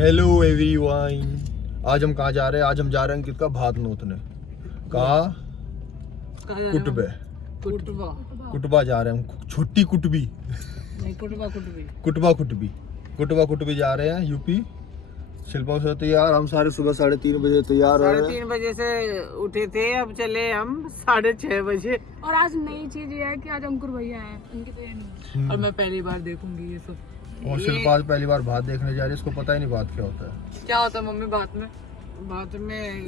Hello everyone, आज हम कहाँ जा रहे हैं? आज हम जा रहे हैं अंकित का भात नोतने। कहाँ? कुटबे, कुटबा जा रहे हैं हम। छोटी कुटबी नहीं, कुटबा कुटबी जा रहे हैं यूपी। शिल्पा से तैयार, हम सारे सुबह 3:30 बजे तैयार हो रहे हैं। 3:30 बजे से उठे थे, अब चले हम 6:30 बजे। और आज नई चीज ये है कि आज अंकुर भैया हैं, उनकी तो ये नहीं। और मैं पहली बार देखूंगी ये सब। और शिल्पा आज पहली बार भात देखने जा रही है, इसको पता ही नहीं भात क्या होता है। क्या होता है मम्मी बात में? बात में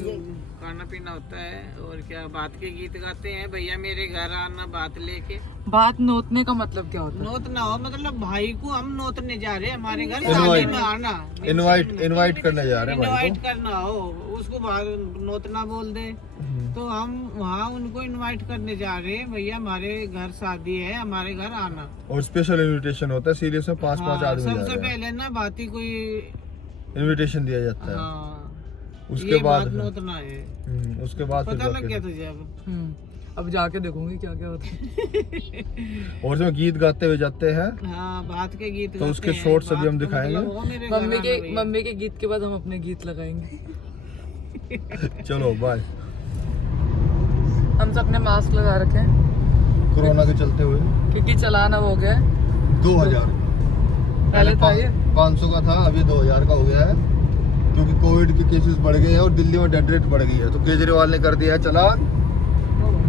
खाना पीना होता है और क्या, बात के गीत गाते हैं। भैया मेरे घर आना बात लेके। बात नोतने का मतलब क्या होता है? नोतना हो मतलब भाई को हम नोतने जा रहे हैं, हमारे घर शादी में आना। इनवाइट करने जा रहे हैं भाई इनवाइट करना हो, उसको नोतना बोल दे तो हम वहाँ उनको इनवाइट करने जा रहे हैं। भैया हमारे घर शादी है, हमारे घर आना। और स्पेशल इनविटेशन होता है, सीरियस में 5-5 आदमी जा रहे हैं। सबसे पहले ना बाती कोई इनविटेशन दिया जाता है। हाँ, उसके बाद नोतना है। उसके बाद पता लग गया तुझे? अब जाके देखूंगी क्या क्या होता है। और उसमें गीत गाते हुए जाते हैं। हाँ, बात के गीत तो उसके शॉर्ट्स अभी हम दिखाएंगे। मम्मी के गीत के बाद हम अपने गीत लगाएंगे। चलो बाय। हम सबने मास्क लगा रखे हैं कोरोना के चलते हुए, क्योंकि चलान अब हो गया है 2000। पहले था ये 500 का था, अभी 2000 का हो गया है, क्योंकि कोविड के केसेस बढ़ गए हैं और दिल्ली में डेथ रेट बढ़ गई है। तो केजरीवाल ने कर दिया है चलान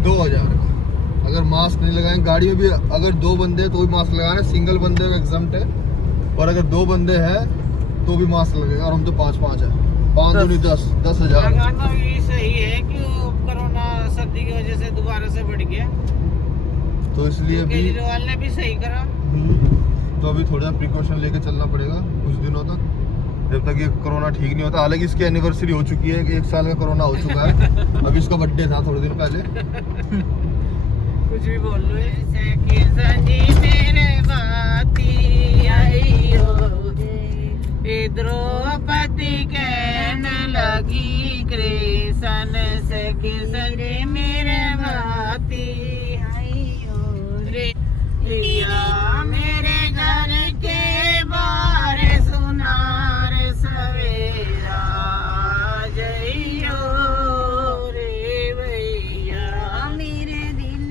2000 का। अगर मास्क नहीं लगाएंगे गाड़ी में भी, अगर 2 बंदे हैं तो भी मास्क लगाना है। सिंगल बंदे का एग्जाम्प्ट है, और अगर 2 बंदे हैं तो भी मास्क लगेगा। और हम तो 5-5 है, 5 दूनी 10,000। ये सही है कि कोरोना सर्दी की वजह से दोबारा से बढ़ गया, तो इसलिए भी केजरीवाल ने भी सही करा। तो अभी थोड़ा प्रिकॉशन लेके चलना पड़ेगा कुछ दिनों तक, जब तक ये कोरोना ठीक नहीं होता। हालांकि इसकी एनिवर्सरी हो चुकी है, 1 साल में कोरोना हो चुका है। अभी इसका बर्थडे था थोड़े दिन पहले। कुछ भी बोल लो। ऐसे कि सजी मेरे बाती आई हो, ए द्रौपदी कहने लगी कृष्ण से कि सजी मेरे बाती आई हो रे। लिया मेरे घर के बाहर सुनार सवेरा जइयो रे भैया, मेरे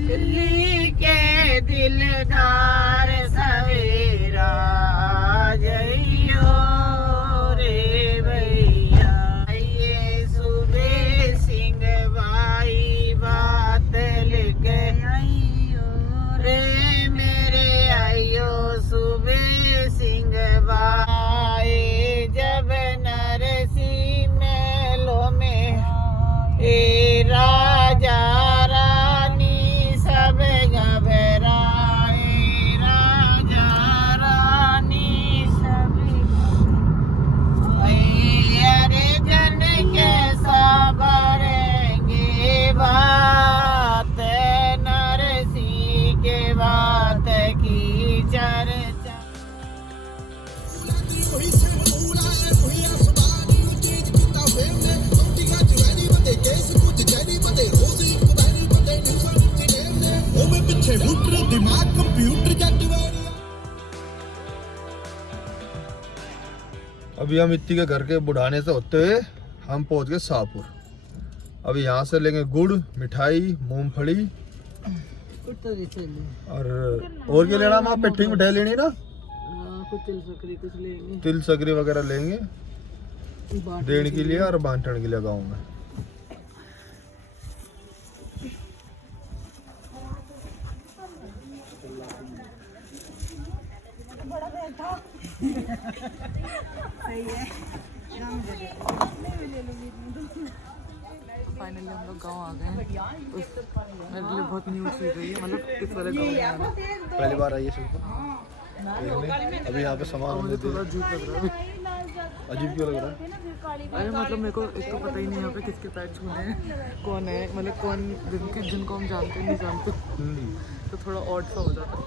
दिल्ली के दिलदार सवेरा जइयो रे भैया। ये सुबह सिंह भाई बात लेके आइयो रे मेरे आइयो सुबह सिंह भाई। जब नरसी महलों में ए राजा रानी सब घबराए, राजा रानी सब अरे जन कैसा भरेंगे बात नरसी के बात की चर्चा। अभी हम इत्ती के घर के बुढ़ाने से होते हुए हम पहुंच गए शाहपुर। अभी यहाँ से लेंगे गुड़, मिठाई, मूंगफली और क्या लेना? वहाँ पेठी मिठाई लेनी ना, कुछ तिल सकरी कुछ लेंगे, तिल सकरी वगैरह लेंगे देने के लिए और बांटने के लिए गाँव में। फाइनली हम लोग गाँव आ गए हैं। मेरे लिए बहुत न्यूज़ हुई गई है, मतलब इस वाले गाँव में आना। पहली बार आई है शिल्पा। अभी यहाँ पे सामान मुझे थोड़ा अजीब लग रहा है। अजीब क्यों लग रहा है? अरे मतलब मेरे को एक तो पता ही नहीं यहाँ पे किसके पैर छूने हैं, कौन है, मतलब कौन जिनको हम जानते नहीं जानते, तो थोड़ा ऑड सा हो जाता है।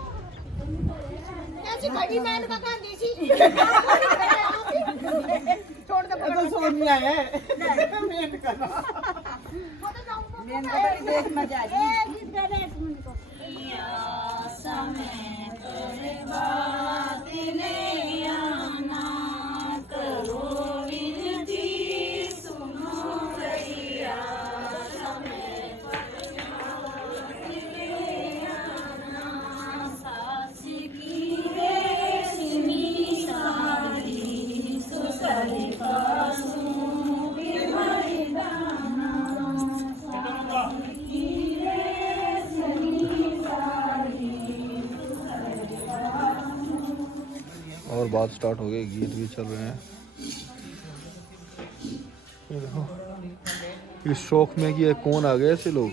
छोड़ दे, तो सोनिया है देख मजा समय बात स्टार्ट हो गई, गीत भी चल रहे हैं। ये देखो, इस शौक में कि ये कौन आ गए ऐसे लोग।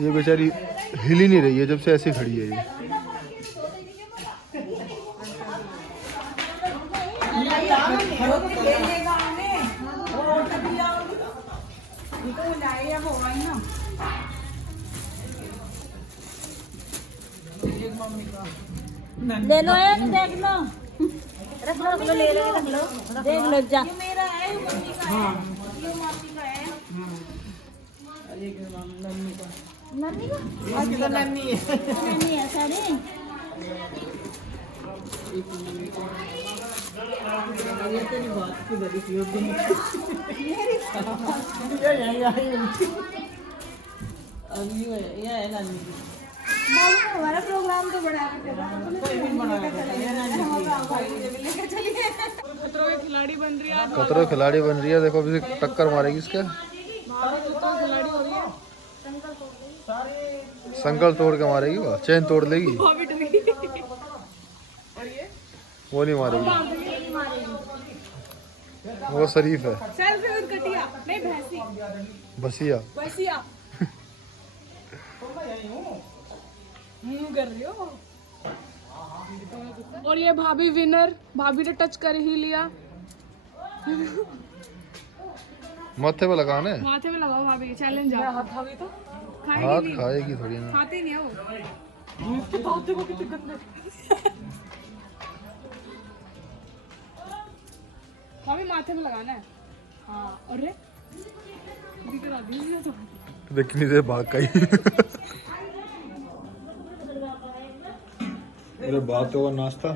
ये बेचारी हिल ही नहीं रही है जब से ऐसे खड़ी है ये। ले लो, एक देख लो, रख लो, ले लो, रख लो, देख लो जा। ये मेरा है, ये मम्मी का है, ये मम्मी का है। नन्नी का? आज तो नन्नी है। नन्नी है साड़ी। ये तेरी बात की बड़ी सी होगी। अभी ये है नन्नी की। हमारा प्रोग्राम तो बड़ा खतरों के खिलाड़ी बन रही है। खतरा खिलाड़ी बन रही है। देखो अभी टक्कर मारेगी इसके। खिलाड़ी हो रही है। संकल तोड़ के मारेगी, वो चैन तोड़ लेगी। वो नहीं मारेगी, वो शरीफ है। सेल्फी विद कटिया, नहीं भैंसी, बसिया। भैंसिया। कर रही हो। और ये भाभी विनर, भाभी ने टच कर ही लिया। माथे पे लगाना है, माथे में लगाओ भाभी, चैलेंज आओ। हाथ खावी तो हाथ खाएगी थोड़ी ना। खाते नहीं है वो। भाभी माथे में लगाना है। हाँ, और रे करा दीजिए तो। देखनी से भाग गई। मेरे बात हुआ नाश्ता,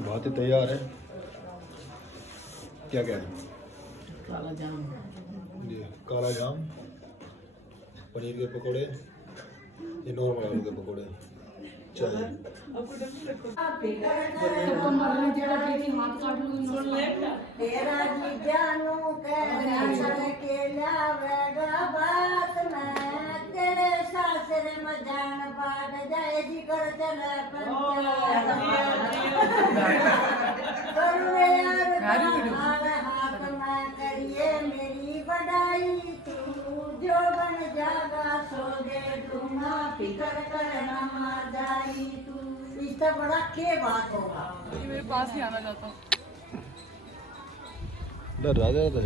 बात ही तैयार है। क्या क्या है? काला जाम, ये काला जाम, पनीर के पकोड़े, ये नॉर्मल आलू के पकोड़े, चाय। तेरा जी जानू कहना के लावेगा बात में, तेरे सासरे में जान बात जाए जी कर चला हाथ में करिए मेरी बड़ाई, तू जो बन जागा सो दे दूंगा, फिकर करना मार जाई तू। इससे बड़ा के बात होगा? ये मेरे पास ही आना चाहता। डर रहा था।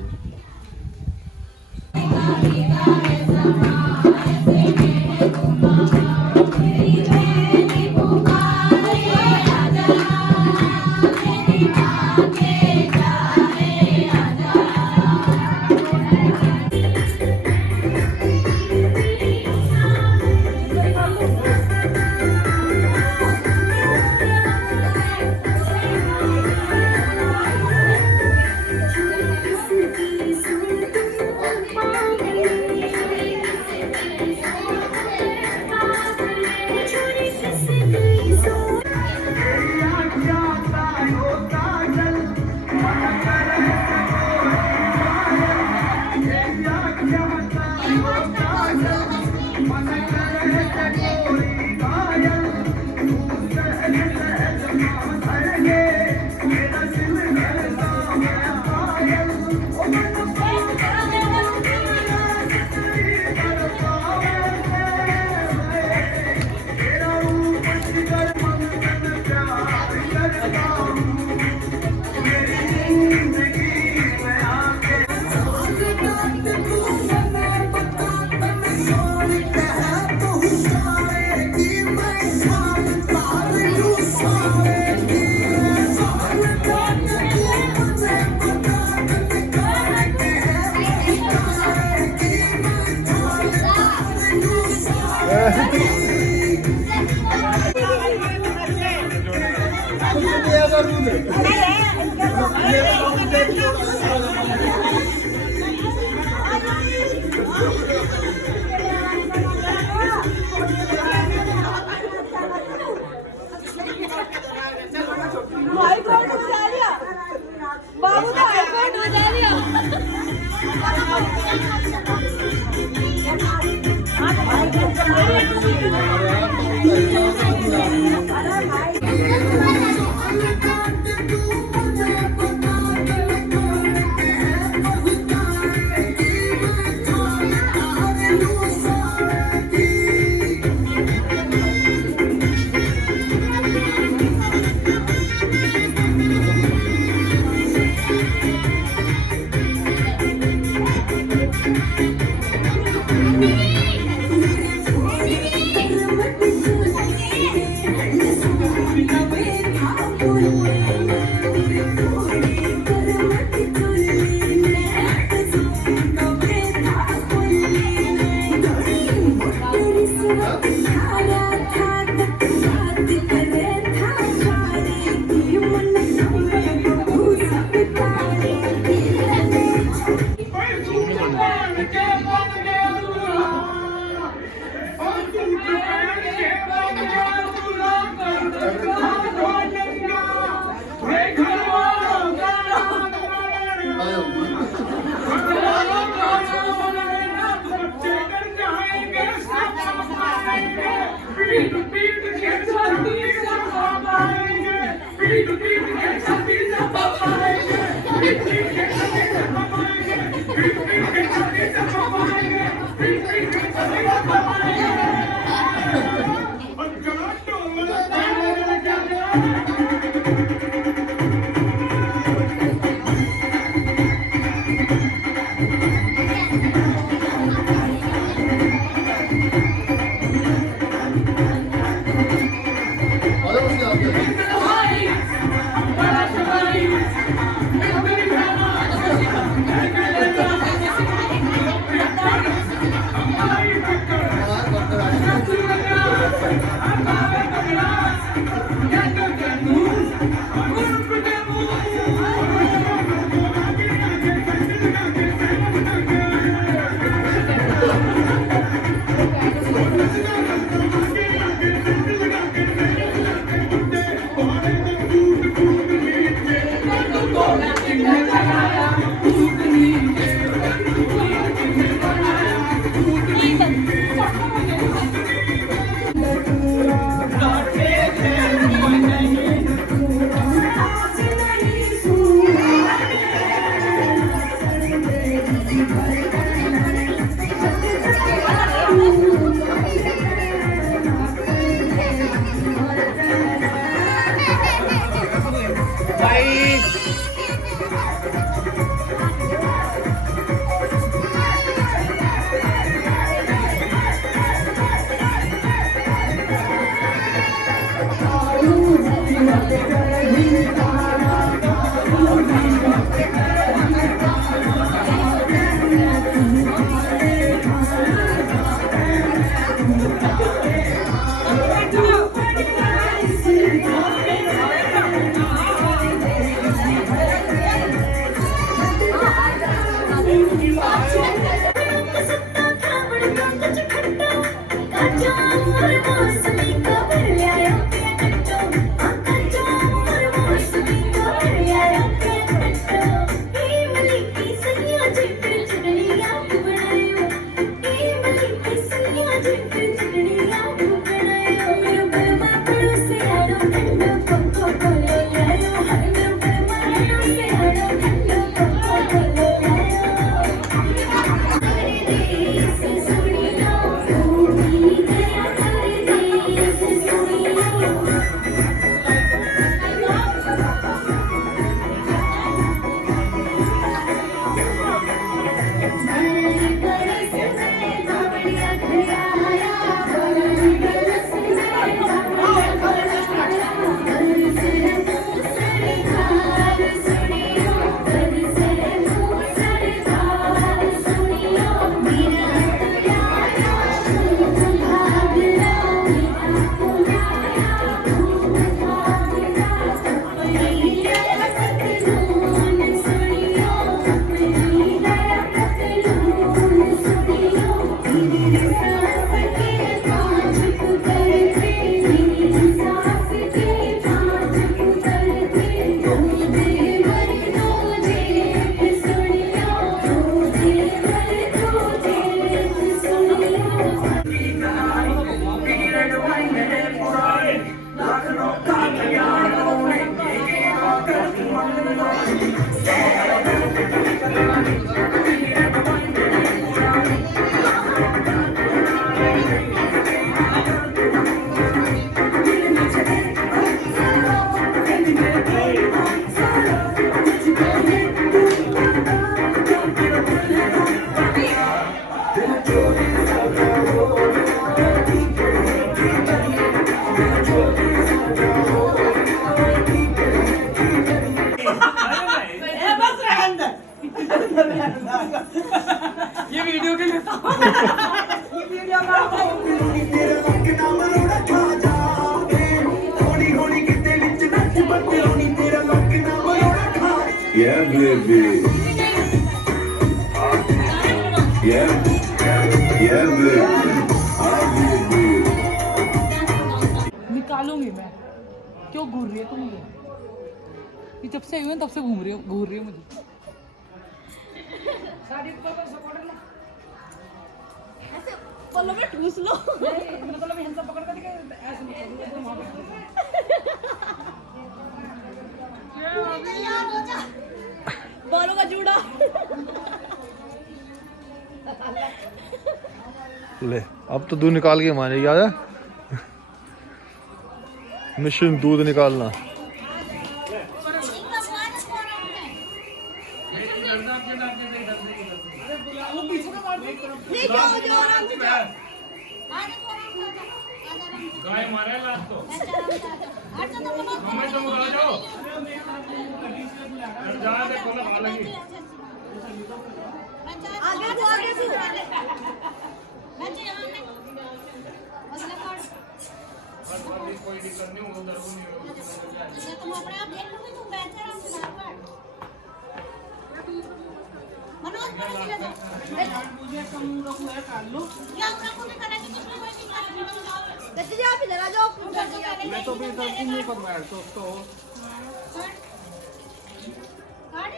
बाबू तो हाईकोर्ट में जा रही हो। भाई। ये वीडियो के लिए था। ये वीडियो का Yeah, baby. Yeah, yeah, baby. baby. निकालूंगी मैं। क्यों घूर रही है तुम मुझे? ये जब से आई हूँ तब से घूर रही हो मुझे। बोलो मैं ठूस लो। मतलब हिंसा पकड़ कर ऐसे बोलो का जूड़ा। ले अब तो दूध निकाल के माने याद है मिशन दूध निकालना। गाय मारे लात को हमें तो मुड़ा जाओ जा दे कोला लगी आगे से बच्चे यहां में मसला कोई दिक्कत नहीं उधर को नहीं ये तुम अपने आप देख लो तुम बैठे आराम से घर पर मनोज पर चले जाओ मुझे कम रखो है काट लो। या रखो भी करेंगे कुछ नहीं कोई नहीं जाओ आप इधर आ जाओ मैं तो भी सब नहीं कर बैठ तो काट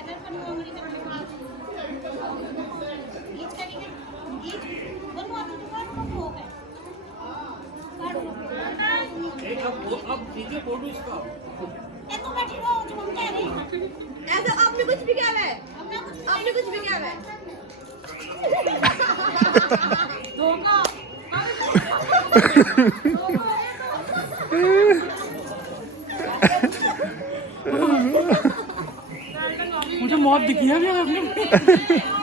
इधर पर उंगली कर ईच करेंगे ईच दोनों हाथों से काट लो हो गए एक अब कीजिए फोटो इसका ए तो बैठी रहो जो हम कह रहे हैं ऐसे आपने कुछ भी किया है आपने कुछ भी किया है धोखा बहुत दिखी है अभी आपने।